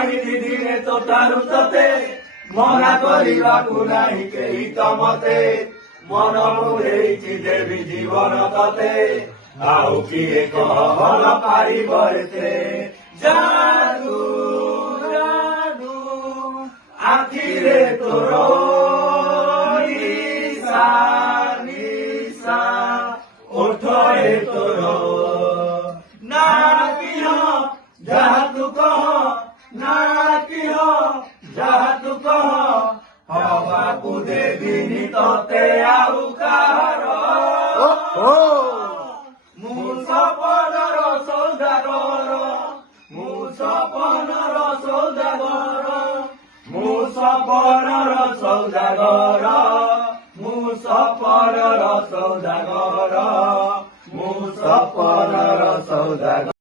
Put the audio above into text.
ଚାହିଁଲି ଦିନେ ତୋଠାରୁ ତତେ ମନା କରିବାକୁ ନାହିଁ କେହି ତମତେ ମନ ବୁଝେଇଛି ଦେବି ଜୀବନ ତତେ ଆଉ କିଏ କହ ଭଲ ପାରିବ ଏତେ ଯାଦୁ ଯାଦୁ ଆଖିରେ ତୋର ନିଶା ନିଶା ଓଠରେ ତୋର ନା କିହ ଯାହା ତୁ କହ ନା କିହ ଯାହା ତୁ କହ ହବାକୁ ଦେବିନି ତତେ ଆଉ କାହାର ମୁଁ ସପନର ସୌଦାଗର ମୁଁ ସପନର ସୌଦାଗର ମୁଁ ସପନର ସୌଦାଗର ମୁଁ ସପନର ସୌଦାଗର ମୁଁ ସପନର ସୌଦାଗର।